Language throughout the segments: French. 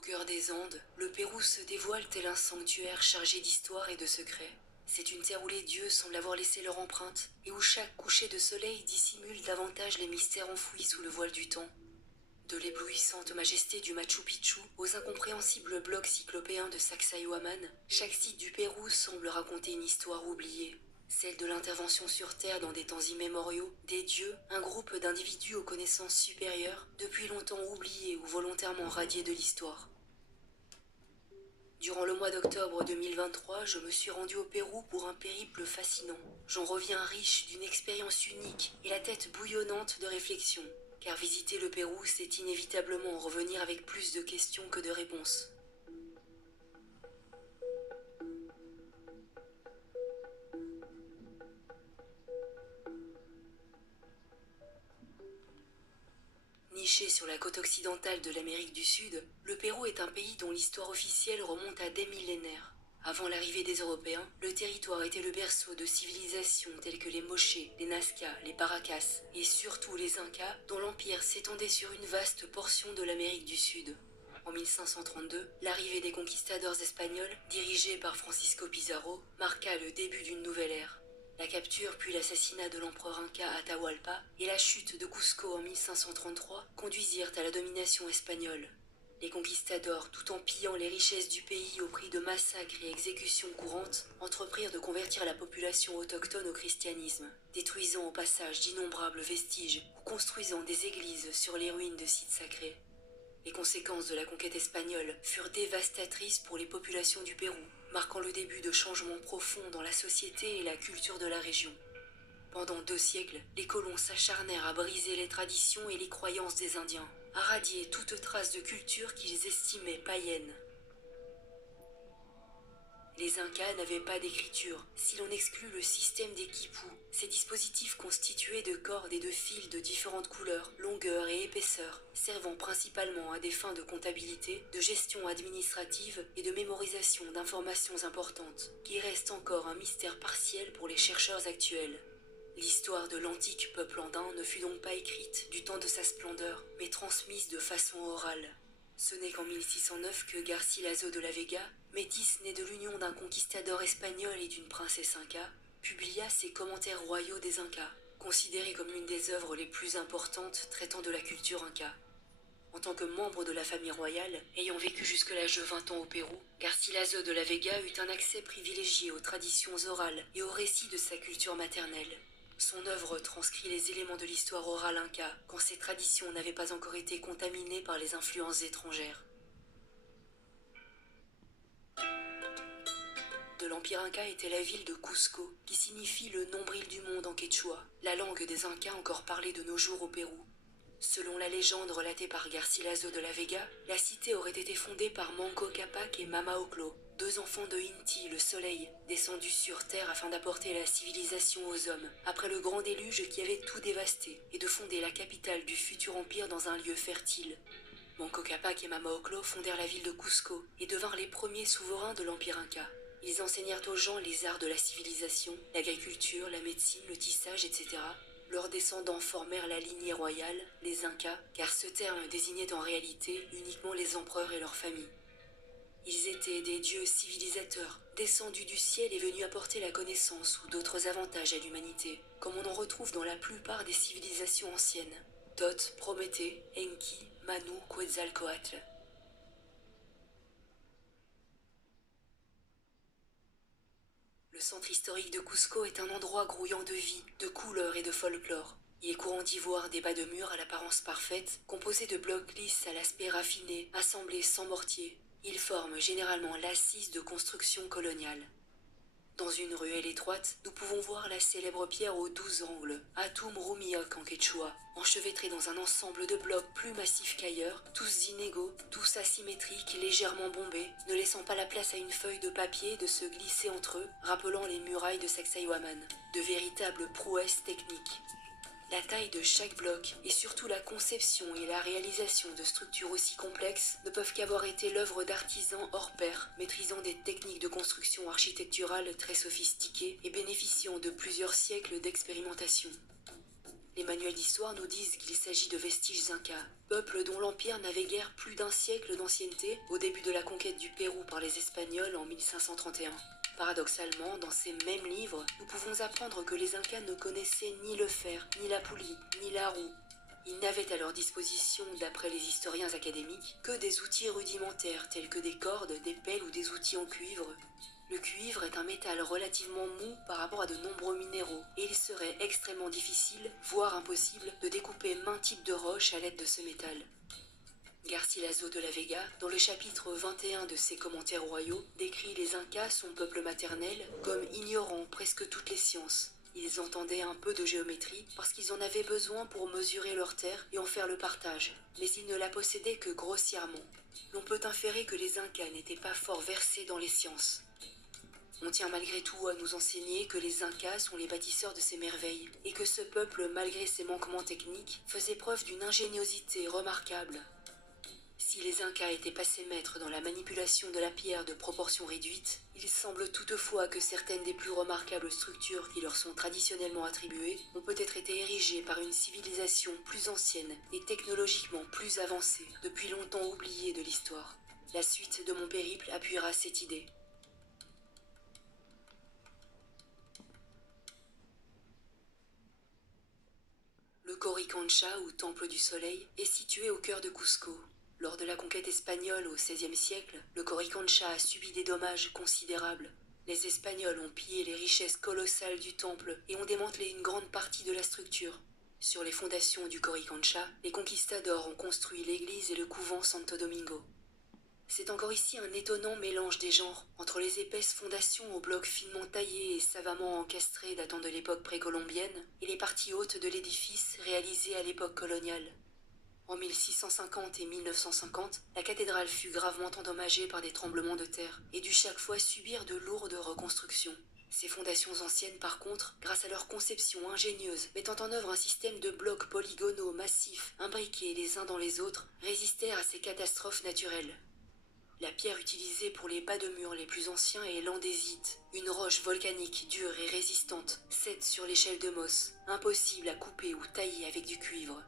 Au cœur des Andes, le Pérou se dévoile tel un sanctuaire chargé d'histoire et de secrets. C'est une terre où les dieux semblent avoir laissé leur empreinte et où chaque coucher de soleil dissimule davantage les mystères enfouis sous le voile du temps. De l'éblouissante majesté du Machu Picchu aux incompréhensibles blocs cyclopéens de Sacsayhuaman, chaque site du Pérou semble raconter une histoire oubliée. Celle de l'intervention sur Terre dans des temps immémoriaux, des dieux, un groupe d'individus aux connaissances supérieures, depuis longtemps oubliés ou volontairement radiés de l'histoire. Durant le mois d'octobre 2023, je me suis rendu au Pérou pour un périple fascinant. J'en reviens riche d'une expérience unique et la tête bouillonnante de réflexion. Car visiter le Pérou, c'est inévitablement revenir avec plus de questions que de réponses. Niché sur la côte occidentale de l'Amérique du Sud, le Pérou est un pays dont l'histoire officielle remonte à des millénaires. Avant l'arrivée des Européens, le territoire était le berceau de civilisations telles que les Mochés, les Nazcas, les Paracas et surtout les Incas, dont l'empire s'étendait sur une vaste portion de l'Amérique du Sud. En 1532, l'arrivée des conquistadors espagnols, dirigés par Francisco Pizarro, marqua le début d'une nouvelle ère. La capture puis l'assassinat de l'empereur Inca Atahualpa et la chute de Cusco en 1533 conduisirent à la domination espagnole. Les conquistadors, tout en pillant les richesses du pays au prix de massacres et exécutions courantes, entreprirent de convertir la population autochtone au christianisme, détruisant au passage d'innombrables vestiges ou construisant des églises sur les ruines de sites sacrés. Les conséquences de la conquête espagnole furent dévastatrices pour les populations du Pérou, marquant le début de changements profonds dans la société et la culture de la région. Pendant 2 siècles, les colons s'acharnèrent à briser les traditions et les croyances des Indiens, à radier toute trace de culture qu'ils estimaient païenne. Les Incas n'avaient pas d'écriture, si l'on exclut le système des quipus. Ces dispositifs constitués de cordes et de fils de différentes couleurs, longueurs et épaisseurs, servant principalement à des fins de comptabilité, de gestion administrative et de mémorisation d'informations importantes, qui restent encore un mystère partiel pour les chercheurs actuels. L'histoire de l'antique peuple andin ne fut donc pas écrite du temps de sa splendeur, mais transmise de façon orale. Ce n'est qu'en 1609 que Garcilaso de la Vega, métis né de l'union d'un conquistador espagnol et d'une princesse inca, publia ses commentaires royaux des Incas, considérés comme l'une des œuvres les plus importantes traitant de la culture inca. En tant que membre de la famille royale, ayant vécu jusque l'âge de 20 ans au Pérou, Garcilaso de la Vega eut un accès privilégié aux traditions orales et aux récits de sa culture maternelle. Son œuvre transcrit les éléments de l'histoire orale inca, quand ces traditions n'avaient pas encore été contaminées par les influences étrangères. De l'Empire Inca était la ville de Cusco, qui signifie le nombril du monde en quechua, la langue des Incas encore parlée de nos jours au Pérou. Selon la légende relatée par Garcilaso de la Vega, la cité aurait été fondée par Manco Capac et Mama Oclo, 2 enfants de Inti, le soleil, descendus sur Terre afin d'apporter la civilisation aux hommes, après le grand déluge qui avait tout dévasté, et de fonder la capitale du futur empire dans un lieu fertile. Manco Capac et Mama Oclo fondèrent la ville de Cusco et devinrent les premiers souverains de l'Empire Inca. Ils enseignèrent aux gens les arts de la civilisation, l'agriculture, la médecine, le tissage, etc. Leurs descendants formèrent la lignée royale, les Incas, car ce terme désignait en réalité uniquement les empereurs et leurs familles. Ils étaient des dieux civilisateurs, descendus du ciel et venus apporter la connaissance ou d'autres avantages à l'humanité, comme on en retrouve dans la plupart des civilisations anciennes. Thoth, Prométhée, Enki, Manu, Quetzalcoatl. Le centre historique de Cusco est un endroit grouillant de vie, de couleurs et de folklore. Il est courant d'y voir des bas de murs à l'apparence parfaite, composés de blocs lisses à l'aspect raffiné, assemblés sans mortier. Ils forment généralement l'assise de construction coloniale. Dans une ruelle étroite, nous pouvons voir la célèbre pierre aux 12 angles, Atum Rumiok en quechua, enchevêtrée dans un ensemble de blocs plus massifs qu'ailleurs, tous inégaux, tous asymétriques, légèrement bombés, ne laissant pas la place à une feuille de papier de se glisser entre eux, rappelant les murailles de Sacsayhuaman. De véritables prouesses techniques. La taille de chaque bloc et surtout la conception et la réalisation de structures aussi complexes ne peuvent qu'avoir été l'œuvre d'artisans hors pair, maîtrisant des techniques de construction architecturale très sophistiquées et bénéficiant de plusieurs siècles d'expérimentation. Les manuels d'histoire nous disent qu'il s'agit de vestiges incas, peuple dont l'empire n'avait guère plus d'un siècle d'ancienneté au début de la conquête du Pérou par les Espagnols en 1531. Paradoxalement, dans ces mêmes livres, nous pouvons apprendre que les Incas ne connaissaient ni le fer, ni la poulie, ni la roue. Ils n'avaient à leur disposition, d'après les historiens académiques, que des outils rudimentaires tels que des cordes, des pelles ou des outils en cuivre. Le cuivre est un métal relativement mou par rapport à de nombreux minéraux, et il serait extrêmement difficile, voire impossible, de découper maint type de roche à l'aide de ce métal. Garcilaso de la Vega, dans le chapitre 21 de ses commentaires royaux, décrit les Incas, son peuple maternel, comme ignorant presque toutes les sciences. Ils entendaient un peu de géométrie parce qu'ils en avaient besoin pour mesurer leurs terres et en faire le partage, mais ils ne la possédaient que grossièrement. L'on peut inférer que les Incas n'étaient pas fort versés dans les sciences. On tient malgré tout à nous enseigner que les Incas sont les bâtisseurs de ces merveilles, et que ce peuple, malgré ses manquements techniques, faisait preuve d'une ingéniosité remarquable. Si les Incas étaient passés maîtres dans la manipulation de la pierre de proportions réduites, il semble toutefois que certaines des plus remarquables structures qui leur sont traditionnellement attribuées ont peut-être été érigées par une civilisation plus ancienne et technologiquement plus avancée, depuis longtemps oubliée de l'histoire. La suite de mon périple appuiera cette idée. Le Coricancha, ou Temple du Soleil, est situé au cœur de Cusco. Lors de la conquête espagnole au XVIe siècle, le Coricancha a subi des dommages considérables. Les Espagnols ont pillé les richesses colossales du temple et ont démantelé une grande partie de la structure. Sur les fondations du Coricancha, les conquistadors ont construit l'église et le couvent Santo Domingo. C'est encore ici un étonnant mélange des genres, entre les épaisses fondations aux blocs finement taillés et savamment encastrés datant de l'époque précolombienne, et les parties hautes de l'édifice réalisées à l'époque coloniale. En 1650 et 1950, la cathédrale fut gravement endommagée par des tremblements de terre et dut chaque fois subir de lourdes reconstructions. Ces fondations anciennes, par contre, grâce à leur conception ingénieuse, mettant en œuvre un système de blocs polygonaux massifs, imbriqués les uns dans les autres, résistèrent à ces catastrophes naturelles. La pierre utilisée pour les bas de mur les plus anciens est l'andésite, une roche volcanique dure et résistante, cède sur l'échelle de Mohs, impossible à couper ou tailler avec du cuivre.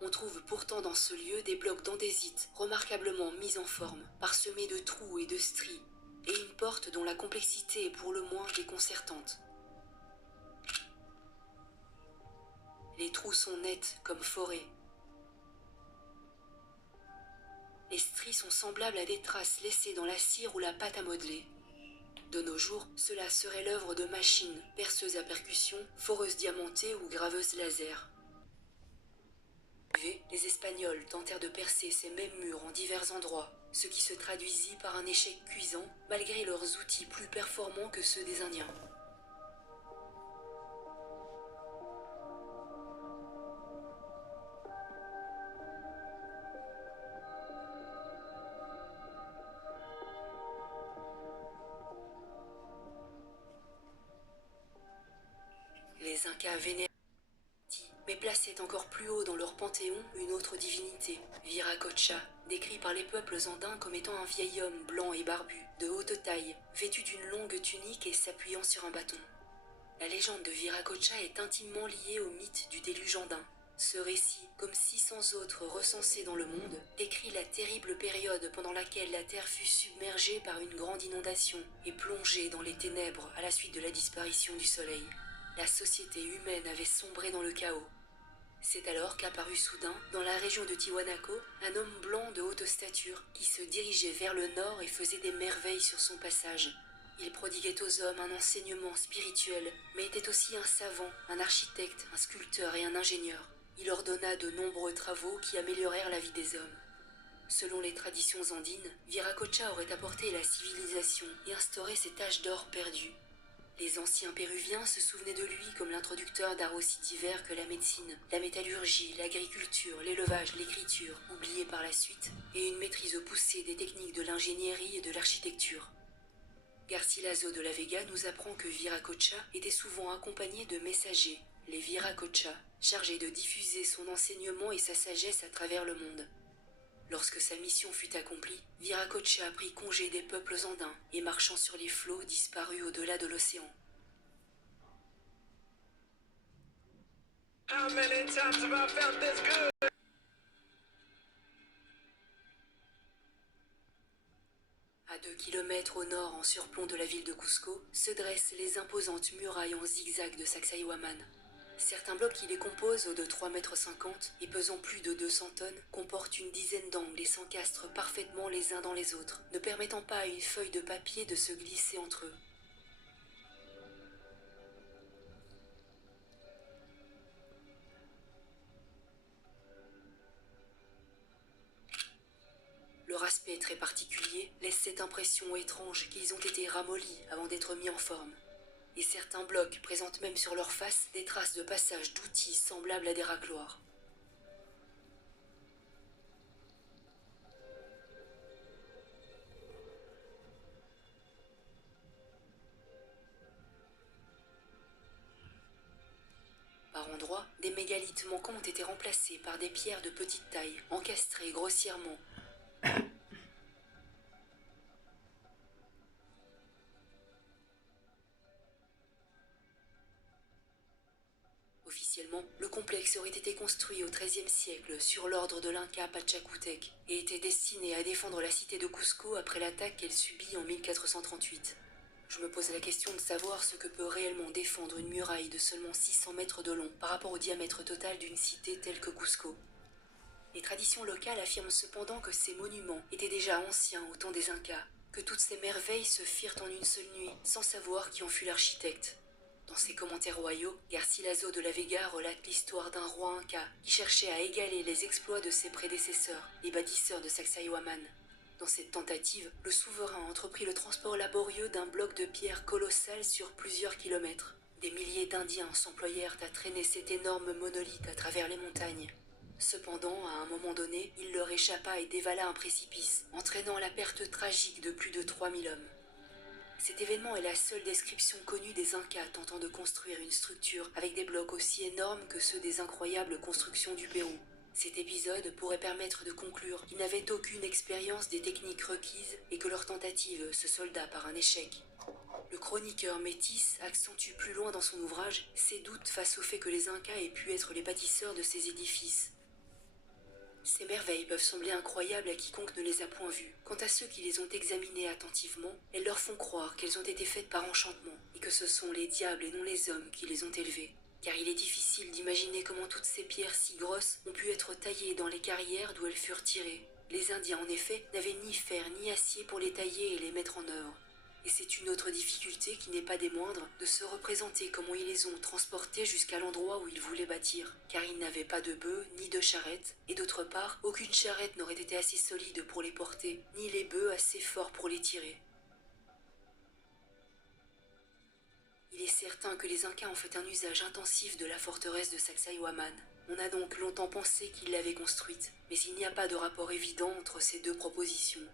On trouve pourtant dans ce lieu des blocs d'andésite remarquablement mis en forme, parsemés de trous et de stries, et une porte dont la complexité est pour le moins déconcertante. Les trous sont nets comme forêts. Les stries sont semblables à des traces laissées dans la cire ou la pâte à modeler. De nos jours, cela serait l'œuvre de machines, perceuses à percussion, foreuses diamantées ou graveuses laser. Les Espagnols tentèrent de percer ces mêmes murs en divers endroits, ce qui se traduisit par un échec cuisant malgré leurs outils plus performants que ceux des Indiens. Les Incas vénèrent, mais plaçaient encore plus haut dans leur panthéon une autre divinité, Viracocha, décrit par les peuples andins comme étant un vieil homme blanc et barbu, de haute taille, vêtu d'une longue tunique et s'appuyant sur un bâton. La légende de Viracocha est intimement liée au mythe du déluge andin. Ce récit, comme 600 autres recensés dans le monde, décrit la terrible période pendant laquelle la Terre fut submergée par une grande inondation et plongée dans les ténèbres à la suite de la disparition du Soleil. La société humaine avait sombré dans le chaos. C'est alors qu'apparut soudain, dans la région de Tiwanaku, un homme blanc de haute stature qui se dirigeait vers le nord et faisait des merveilles sur son passage. Il prodiguait aux hommes un enseignement spirituel, mais était aussi un savant, un architecte, un sculpteur et un ingénieur. Il ordonna de nombreux travaux qui améliorèrent la vie des hommes. Selon les traditions andines, Viracocha aurait apporté la civilisation et instauré ces taches d'or perdues. Les anciens péruviens se souvenaient de lui comme l'introducteur d'arts aussi divers que la médecine, la métallurgie, l'agriculture, l'élevage, l'écriture, oubliés par la suite, et une maîtrise poussée des techniques de l'ingénierie et de l'architecture. Garcilaso de la Vega nous apprend que Viracocha était souvent accompagné de messagers, les Viracocha, chargés de diffuser son enseignement et sa sagesse à travers le monde. Lorsque sa mission fut accomplie, Viracocha prit congé des peuples andins et marchant sur les flots disparut au-delà de l'océan. How many times have I felt this good? À 2 kilomètres au nord, en surplomb de la ville de Cusco, se dressent les imposantes murailles en zigzag de Sacsayhuaman. Certains blocs qui les composent, hauts de 3,50 m et pesant plus de 200 tonnes, comportent une dizaine d'angles et s'encastrent parfaitement les uns dans les autres, ne permettant pas à une feuille de papier de se glisser entre eux. Leur aspect très particulier laisse cette impression étrange qu'ils ont été ramollis avant d'être mis en forme. Et certains blocs présentent même sur leur face des traces de passage d'outils semblables à des racloirs. Par endroits, des mégalithes manquants ont été remplacés par des pierres de petite taille, encastrées grossièrement. Officiellement, le complexe aurait été construit au XIIIe siècle sur l'ordre de l'Inca Pachacútec et était destiné à défendre la cité de Cusco après l'attaque qu'elle subit en 1438. Je me pose la question de savoir ce que peut réellement défendre une muraille de seulement 600 mètres de long par rapport au diamètre total d'une cité telle que Cusco. Les traditions locales affirment cependant que ces monuments étaient déjà anciens au temps des Incas, que toutes ces merveilles se firent en une seule nuit, sans savoir qui en fut l'architecte. Dans ses commentaires royaux, Garcilaso de la Vega relate l'histoire d'un roi inca qui cherchait à égaler les exploits de ses prédécesseurs, les bâtisseurs de Sacsayhuaman. Dans cette tentative, le souverain entreprit le transport laborieux d'un bloc de pierre colossal sur plusieurs kilomètres. Des milliers d'Indiens s'employèrent à traîner cet énorme monolithe à travers les montagnes. Cependant, à un moment donné, il leur échappa et dévala un précipice, entraînant la perte tragique de plus de 3000 hommes. Cet événement est la seule description connue des Incas tentant de construire une structure avec des blocs aussi énormes que ceux des incroyables constructions du Pérou. Cet épisode pourrait permettre de conclure qu'ils n'avaient aucune expérience des techniques requises et que leur tentative se solda par un échec. Le chroniqueur métis accentue plus loin dans son ouvrage ses doutes face au fait que les Incas aient pu être les bâtisseurs de ces édifices. Ces merveilles peuvent sembler incroyables à quiconque ne les a point vues. Quant à ceux qui les ont examinées attentivement, elles leur font croire qu'elles ont été faites par enchantement et que ce sont les diables et non les hommes qui les ont élevées. Car il est difficile d'imaginer comment toutes ces pierres si grosses ont pu être taillées dans les carrières d'où elles furent tirées. Les Indiens, en effet, n'avaient ni fer ni acier pour les tailler et les mettre en œuvre. Et c'est une autre difficulté qui n'est pas des moindres, de se représenter comment ils les ont transportés jusqu'à l'endroit où ils voulaient bâtir, car ils n'avaient pas de bœufs ni de charrettes, et d'autre part, aucune charrette n'aurait été assez solide pour les porter, ni les bœufs assez forts pour les tirer. Il est certain que les Incas ont fait un usage intensif de la forteresse de Sacsayhuaman. On a donc longtemps pensé qu'ils l'avaient construite, mais il n'y a pas de rapport évident entre ces deux propositions.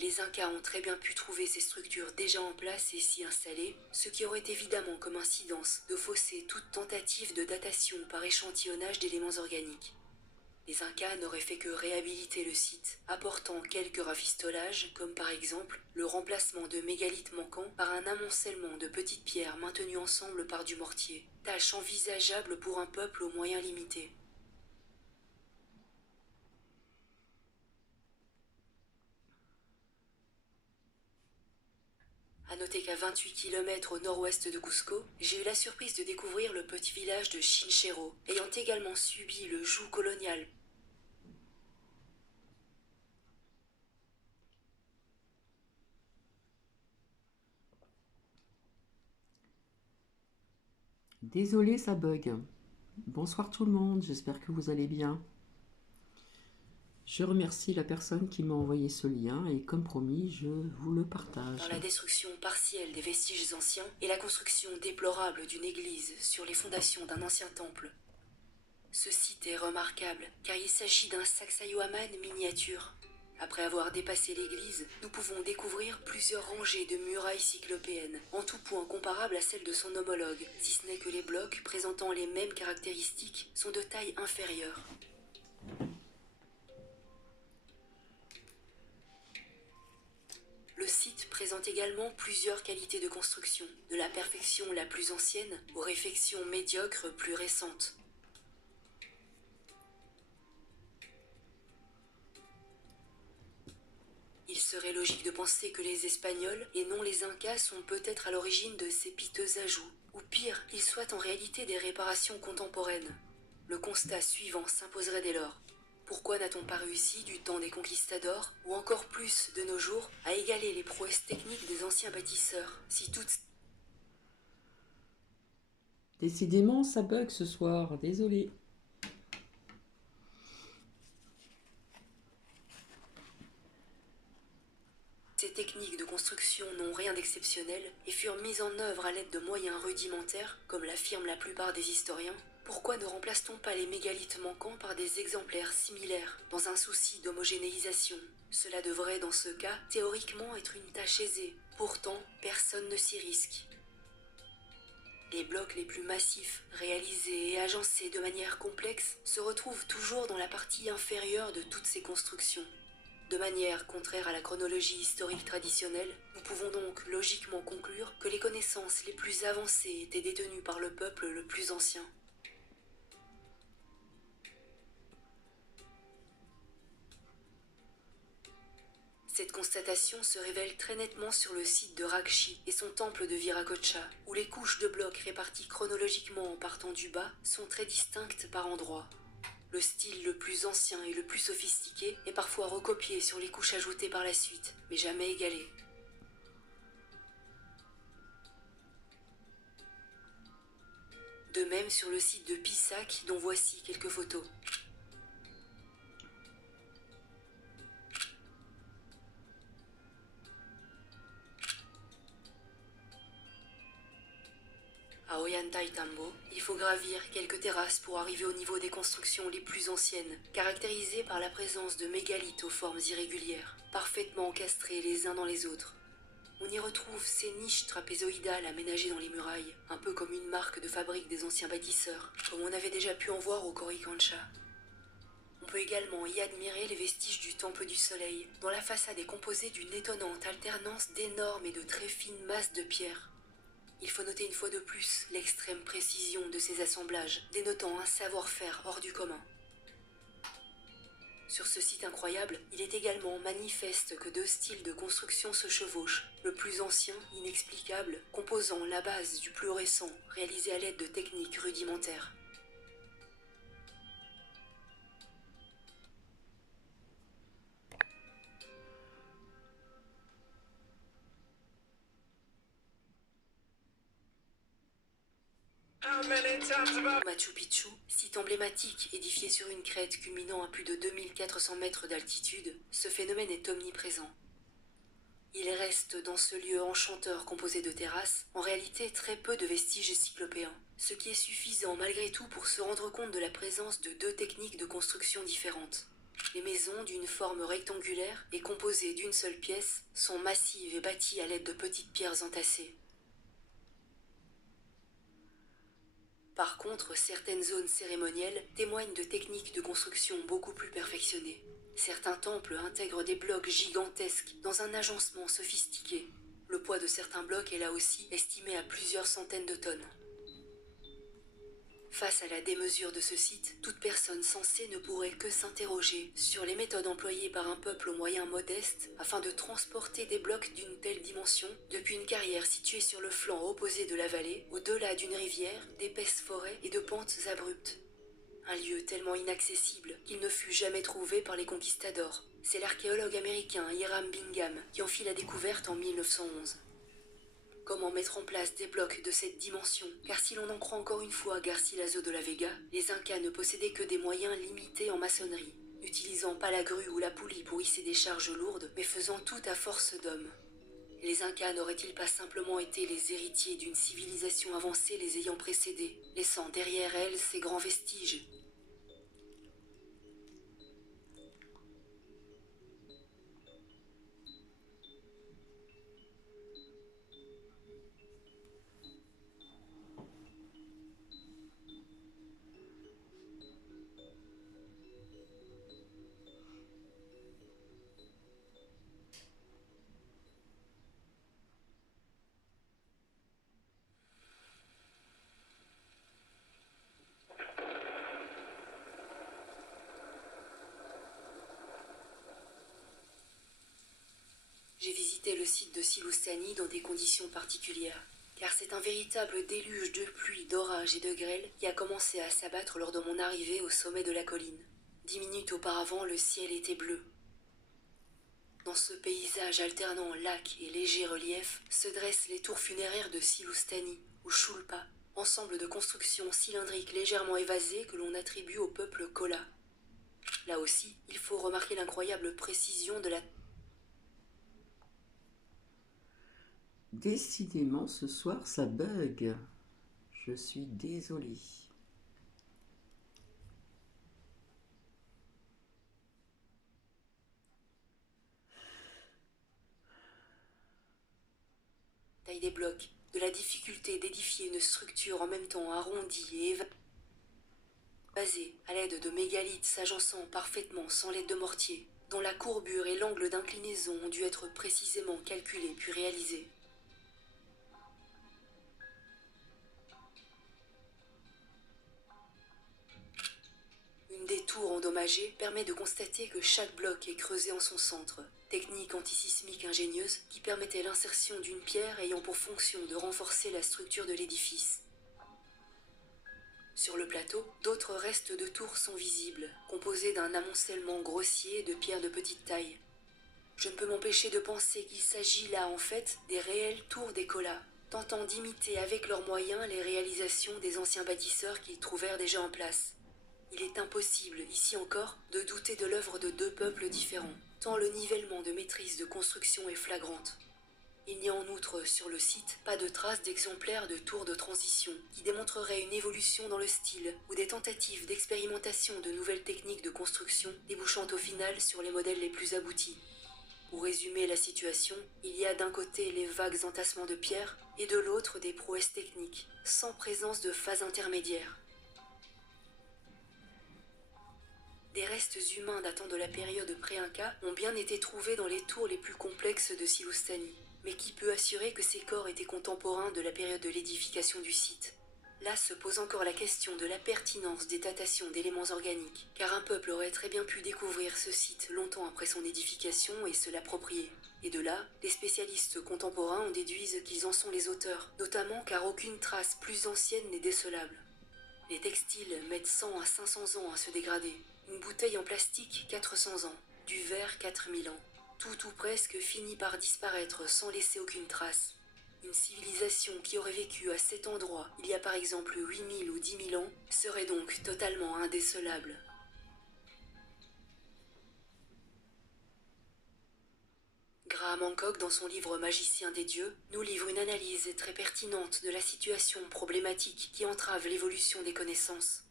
Les Incas ont très bien pu trouver ces structures déjà en place et s'y installer, ce qui aurait évidemment comme incidence de fausser toute tentative de datation par échantillonnage d'éléments organiques. Les Incas n'auraient fait que réhabiliter le site, apportant quelques rafistolages, comme par exemple le remplacement de mégalithes manquants par un amoncellement de petites pierres maintenues ensemble par du mortier, tâche envisageable pour un peuple aux moyens limités. A noter qu'à 28 km au nord-ouest de Cusco, j'ai eu la surprise de découvrir le petit village de Chinchero, ayant également subi le joug colonial. Désolé, ça bug. Bonsoir tout le monde, j'espère que vous allez bien. Je remercie la personne qui m'a envoyé ce lien et comme promis, je vous le partage. Dans la destruction partielle des vestiges anciens et la construction déplorable d'une église sur les fondations d'un ancien temple. Ce site est remarquable car il s'agit d'un Sacsayhuaman miniature. Après avoir dépassé l'église, nous pouvons découvrir plusieurs rangées de murailles cyclopéennes, en tout point comparables à celles de son homologue, si ce n'est que les blocs présentant les mêmes caractéristiques sont de taille inférieure. Le site présente également plusieurs qualités de construction, de la perfection la plus ancienne aux réfections médiocres plus récentes. Il serait logique de penser que les Espagnols et non les Incas sont peut-être à l'origine de ces piteux ajouts, ou pire, qu'ils soient en réalité des réparations contemporaines. Le constat suivant s'imposerait dès lors. Pourquoi n'a-t-on pas réussi du temps des conquistadors, ou encore plus de nos jours, à égaler les prouesses techniques des anciens bâtisseurs, si toutes... Décidément, ça bug ce soir, désolé. Ces techniques de construction n'ont rien d'exceptionnel et furent mises en œuvre à l'aide de moyens rudimentaires, comme l'affirment la plupart des historiens. Pourquoi ne remplace-t-on pas les mégalithes manquants par des exemplaires similaires, dans un souci d'homogénéisation? Cela devrait, dans ce cas, théoriquement être une tâche aisée. Pourtant, personne ne s'y risque. Les blocs les plus massifs, réalisés et agencés de manière complexe, se retrouvent toujours dans la partie inférieure de toutes ces constructions. De manière contraire à la chronologie historique traditionnelle, nous pouvons donc logiquement conclure que les connaissances les plus avancées étaient détenues par le peuple le plus ancien. Cette constatation se révèle très nettement sur le site de Rakshi et son temple de Viracocha, où les couches de blocs réparties chronologiquement en partant du bas sont très distinctes par endroits. Le style le plus ancien et le plus sophistiqué est parfois recopié sur les couches ajoutées par la suite, mais jamais égalé. De même sur le site de Pissac, dont voici quelques photos. À Ollantaytambo, il faut gravir quelques terrasses pour arriver au niveau des constructions les plus anciennes, caractérisées par la présence de mégalithes aux formes irrégulières, parfaitement encastrés les uns dans les autres. On y retrouve ces niches trapézoïdales aménagées dans les murailles, un peu comme une marque de fabrique des anciens bâtisseurs, comme on avait déjà pu en voir au Coricancha. On peut également y admirer les vestiges du Temple du Soleil, dont la façade est composée d'une étonnante alternance d'énormes et de très fines masses de pierre. Il faut noter une fois de plus l'extrême précision de ces assemblages, dénotant un savoir-faire hors du commun. Sur ce site incroyable, il est également manifeste que deux styles de construction se chevauchent, le plus ancien, inexplicable, composant la base du plus récent, réalisé à l'aide de techniques rudimentaires. How many times have I Machu Picchu, site emblématique édifié sur une crête culminant à plus de 2400 mètres d'altitude, ce phénomène est omniprésent. Il reste dans ce lieu enchanteur composé de terrasses, en réalité très peu de vestiges cyclopéens, ce qui est suffisant malgré tout pour se rendre compte de la présence de deux techniques de construction différentes. Les maisons, d'une forme rectangulaire et composées d'une seule pièce, sont massives et bâties à l'aide de petites pierres entassées. Par contre, certaines zones cérémonielles témoignent de techniques de construction beaucoup plus perfectionnées. Certains temples intègrent des blocs gigantesques dans un agencement sophistiqué. Le poids de certains blocs est là aussi estimé à plusieurs centaines de tonnes. Face à la démesure de ce site, toute personne sensée ne pourrait que s'interroger sur les méthodes employées par un peuple aux moyens modestes afin de transporter des blocs d'une telle dimension depuis une carrière située sur le flanc opposé de la vallée, au-delà d'une rivière, d'épaisses forêts et de pentes abruptes. Un lieu tellement inaccessible qu'il ne fut jamais trouvé par les conquistadors. C'est l'archéologue américain Hiram Bingham qui en fit la découverte en 1911. Comment mettre en place des blocs de cette dimension? Car si l'on en croit encore une fois Garcilaso de la Vega, les Incas ne possédaient que des moyens limités en maçonnerie, n'utilisant pas la grue ou la poulie pour hisser des charges lourdes, mais faisant tout à force d'hommes. Les Incas n'auraient-ils pas simplement été les héritiers d'une civilisation avancée les ayant précédés, laissant derrière elle ces grands vestiges? quitter le site de Silustani dans des conditions particulières, car c'est un véritable déluge de pluie, d'orage et de grêle qui a commencé à s'abattre lors de mon arrivée au sommet de la colline. 10 minutes auparavant, le ciel était bleu. Dans ce paysage alternant lac et léger relief se dressent les tours funéraires de Silustani, ou Shulpa, ensemble de constructions cylindriques légèrement évasées que l'on attribue au peuple Kola. Là aussi, il faut remarquer l'incroyable précision de la... Décidément, ce soir, ça bug. Je suis désolée. taille des blocs, de la difficulté d'édifier une structure en même temps arrondie et évasée à l'aide de mégalithes s'agençant parfaitement sans l'aide de mortier, dont la courbure et l'angle d'inclinaison ont dû être précisément calculés puis réalisés. Une des tours endommagées permet de constater que chaque bloc est creusé en son centre, technique antisismique ingénieuse qui permettait l'insertion d'une pierre ayant pour fonction de renforcer la structure de l'édifice. Sur le plateau, d'autres restes de tours sont visibles, composés d'un amoncellement grossier de pierres de petite taille. Je ne peux m'empêcher de penser qu'il s'agit là en fait des réelles tours des Kola, tentant d'imiter avec leurs moyens les réalisations des anciens bâtisseurs qu'ils trouvèrent déjà en place. Il est impossible, ici encore, de douter de l'œuvre de deux peuples différents, tant le nivellement de maîtrise de construction est flagrante. Il n'y a en outre sur le site pas de traces d'exemplaires de tours de transition qui démontreraient une évolution dans le style ou des tentatives d'expérimentation de nouvelles techniques de construction débouchant au final sur les modèles les plus aboutis. Pour résumer la situation, il y a d'un côté les vagues entassements de pierres et de l'autre des prouesses techniques, sans présence de phase intermédiaire. Des restes humains datant de la période pré-Inca ont bien été trouvés dans les tours les plus complexes de Silustani, mais qui peut assurer que ces corps étaient contemporains de la période de l'édification du site? Là se pose encore la question de la pertinence des datations d'éléments organiques, car un peuple aurait très bien pu découvrir ce site longtemps après son édification et se l'approprier. Et de là, les spécialistes contemporains en déduisent qu'ils en sont les auteurs, notamment car aucune trace plus ancienne n'est décelable. Les textiles mettent 100 à 500 ans à se dégrader. Une bouteille en plastique, 400 ans. Du verre, 4000 ans. Tout ou presque finit par disparaître sans laisser aucune trace. Une civilisation qui aurait vécu à cet endroit il y a par exemple 8000 ou 10 000 ans serait donc totalement indécelable. Graham Hancock, dans son livre Magicien des dieux, nous livre une analyse très pertinente de la situation problématique qui entrave l'évolution des connaissances.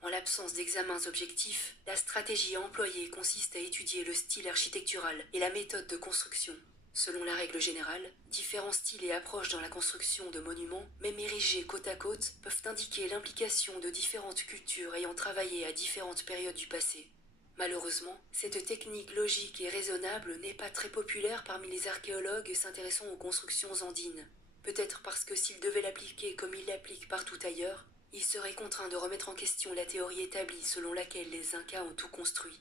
En l'absence d'examens objectifs, la stratégie employée consiste à étudier le style architectural et la méthode de construction. Selon la règle générale, différents styles et approches dans la construction de monuments, même érigés côte à côte, peuvent indiquer l'implication de différentes cultures ayant travaillé à différentes périodes du passé. Malheureusement, cette technique logique et raisonnable n'est pas très populaire parmi les archéologues s'intéressant aux constructions andines. Peut-être parce que s'ils devaient l'appliquer comme ils l'appliquent partout ailleurs, il serait contraint de remettre en question la théorie établie selon laquelle les Incas ont tout construit.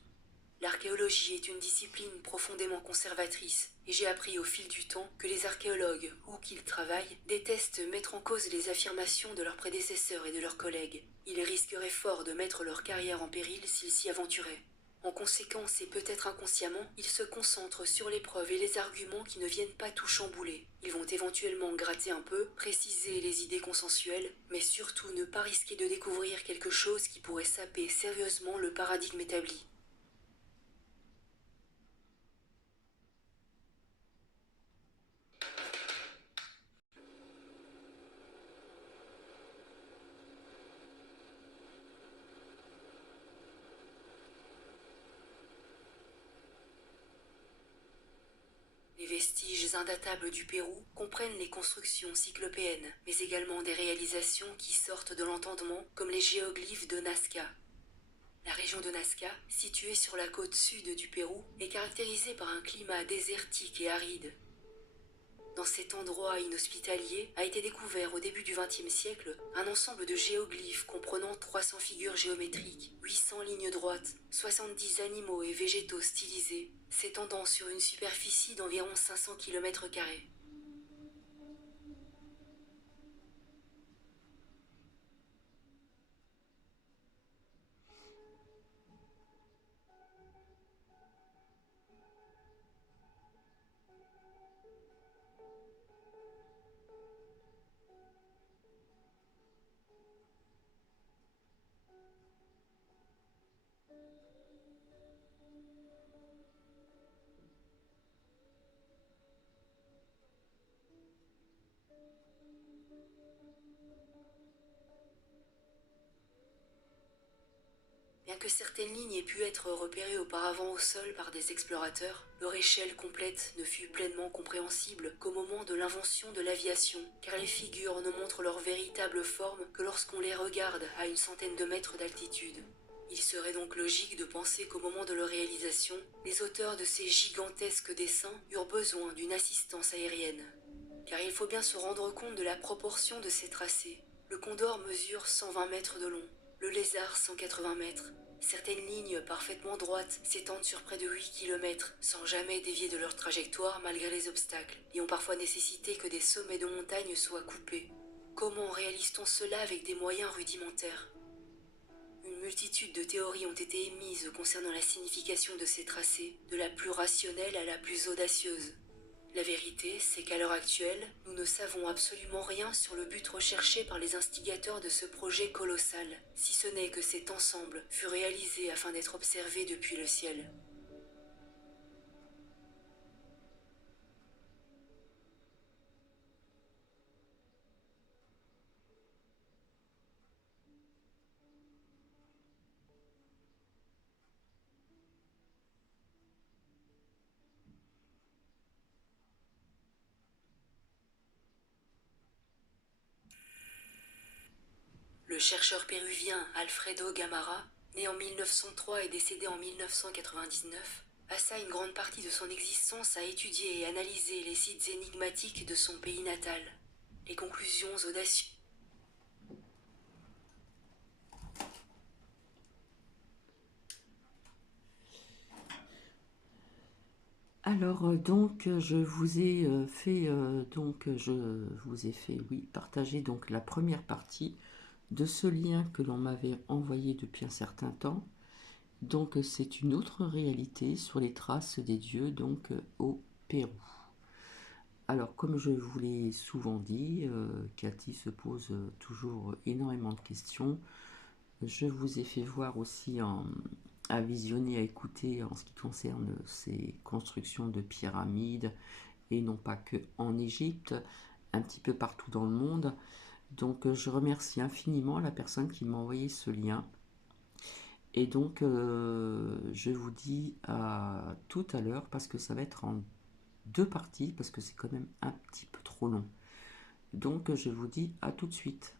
L'archéologie est une discipline profondément conservatrice, et j'ai appris au fil du temps que les archéologues, où qu'ils travaillent, détestent mettre en cause les affirmations de leurs prédécesseurs et de leurs collègues. Ils risqueraient fort de mettre leur carrière en péril s'ils s'y aventuraient. En conséquence, et peut-être inconsciemment, ils se concentrent sur les preuves et les arguments qui ne viennent pas tout chambouler. Ils vont éventuellement gratter un peu, préciser les idées consensuelles, mais surtout ne pas risquer de découvrir quelque chose qui pourrait saper sérieusement le paradigme établi. Les vestiges indatables du Pérou comprennent les constructions cyclopéennes, mais également des réalisations qui sortent de l'entendement, comme les géoglyphes de Nazca. La région de Nazca, située sur la côte sud du Pérou, est caractérisée par un climat désertique et aride. Dans cet endroit inhospitalier a été découvert au début du XXe siècle un ensemble de géoglyphes comprenant 300 figures géométriques, 800 lignes droites, 70 animaux et végétaux stylisés, s'étendant sur une superficie d'environ 500 km². Bien que certaines lignes aient pu être repérées auparavant au sol par des explorateurs, leur échelle complète ne fut pleinement compréhensible qu'au moment de l'invention de l'aviation, car les figures ne montrent leur véritable forme que lorsqu'on les regarde à une centaine de mètres d'altitude. Il serait donc logique de penser qu'au moment de leur réalisation, les auteurs de ces gigantesques dessins eurent besoin d'une assistance aérienne. Car il faut bien se rendre compte de la proportion de ces tracés. Le Condor mesure 120 mètres de long, le Lézard 180 mètres. Certaines lignes parfaitement droites s'étendent sur près de 8 km sans jamais dévier de leur trajectoire malgré les obstacles et ont parfois nécessité que des sommets de montagne soient coupés. Comment réalise-t-on cela avec des moyens rudimentaires ? Une multitude de théories ont été émises concernant la signification de ces tracés, de la plus rationnelle à la plus audacieuse. La vérité, c'est qu'à l'heure actuelle, nous ne savons absolument rien sur le but recherché par les instigateurs de ce projet colossal, si ce n'est que cet ensemble fut réalisé afin d'être observé depuis le ciel. Le chercheur péruvien Alfredo Gamarra, né en 1903 et décédé en 1999, passa une grande partie de son existence à étudier et analyser les sites énigmatiques de son pays natal. Les conclusions audacieuses. Alors, je vous ai fait, oui, partager donc la première partie de ce lien que l'on m'avait envoyé depuis un certain temps. Donc, c'est une autre réalité sur les traces des dieux, au Pérou. Alors, comme je vous l'ai souvent dit, Cathy se pose toujours énormément de questions. Je vous ai fait voir aussi à visionner, à écouter en ce qui concerne ces constructions de pyramides, et non pas que en Égypte, un petit peu partout dans le monde. Donc je remercie infiniment la personne qui m'a envoyé ce lien. Et donc je vous dis à tout à l'heure, parce que ça va être en deux parties, parce que c'est quand même un petit peu trop long. Donc je vous dis à tout de suite.